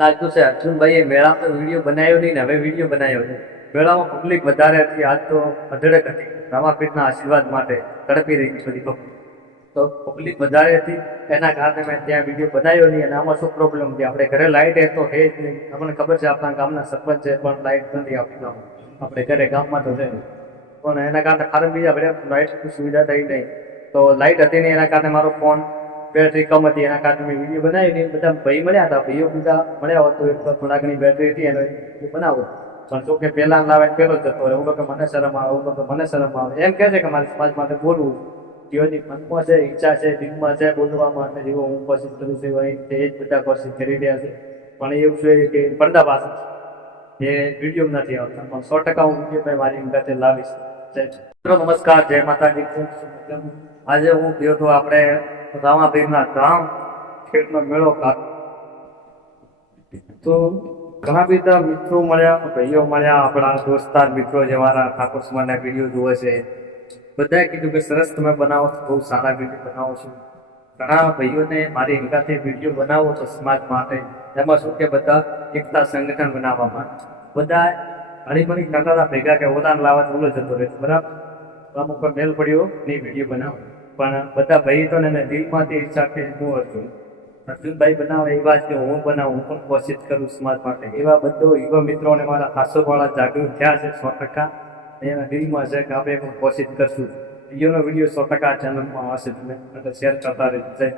લાગતું છે અર્જુનભાઈએ મેળામાં તો વિડીયો બનાવ્યો નહીં ને હવે વિડીયો બનાવ્યો છે. મેળામાં પબ્લિક વધારે હતી, આજ તો અઢળક હતી. રામાપીરના આશીર્વાદ માટે તડપી રહી હતી બધી પબ્લિક. તો પબ્લિક વધારે હતી એના કારણે મેં ત્યાં વિડીયો બનાવ્યો નહીં. અને આમાં શું પ્રોબ્લેમ છે, આપણે ઘરે લાઇટ એ તો છે જ નહીં. આપણને ખબર છે આપણા ગામના સરપંચ છે પણ લાઇટ નથી આપતી ગામમાં. આપણે ઘરે ગામમાં તો છે પણ એના કારણે ફાર્મ બીજા ભર્યા લાઇટની સુવિધા થઈ નહીં. તો લાઇટ હતી નહીં એના કારણે મારો ફોન બેટરી કમ હતી એના કારણે મેં વિડીયો બનાવી નહીં. બધા ભાઈ મળ્યા હતા, ભાઈઓ બીજા મળ્યા હોત તો થોડા ઘણી બેટરી હતી એને બનાવો. પણ જો કે પહેલાં લાવે પહેલો જ જતો રહે. હું તો મને શરમ આવે, હું તો મને શરમ આવે એમ કહે છે કે મારે સમાજ માટે બોલવું. જીવનની મનમાં છે, ઈચ્છા છે, દિલમાં છે બોલવા માટે. જેવો હું કોશિશ કરું છું એ જ બધા કોશિશ કરી રહ્યા છે. પણ એવું છે કે પડદા પાસે એ વિડીયો નથી આવતા. પણ 100% હું વિડીયો મારી સાથે લાવીશ. નમસ્કાર, જય માતાજી. આજે હું ગયો તો આપણે રામાપીરના ધામ ખેડનો મેળો તો ઘણા બધા મિત્રો મળ્યા, ભાઈઓ મળ્યા, આપણા દોસ્તાર મિત્રો જે મારા ઠાકોર સમાજના વિડીયો જુએ છે બધાએ કીધું કે સરસ તમે બનાવો છો, બહુ સારા વિડીયો બનાવો છો. ઘણા ભાઈઓને મારી હિંગાથી વિડીયો બનાવો છો સમાજ માટે. એમાં શું કે બધા એકતા સંગઠન બનાવવા માટે બધા હળીમળી કરતા હતા ભેગા કે ઓલાને લાવવા ઓલો જતો રહે બરાબર. અમુક મેલ પડ્યો નહીં વિડીયો બનાવો પણ બધા ભાઈ તો ને દિલમાંથી ઈચ્છા કે હું અર્જુનભાઈ બનાવે એવા જ હું બનાવું, હું પણ કોશિશ કરું સમાજ માટે. એવા બધો યુવા મિત્રોને મારા ખાસોવાળા જાગૃત થયા છે 100%. એના દિલમાં છે કે આપણે પણ કોશિશ કરશું. વિડીયોનો વિડીયો 100% ચેનલમાં આવશે, તમે એટલે શેર કરતા રહેજો.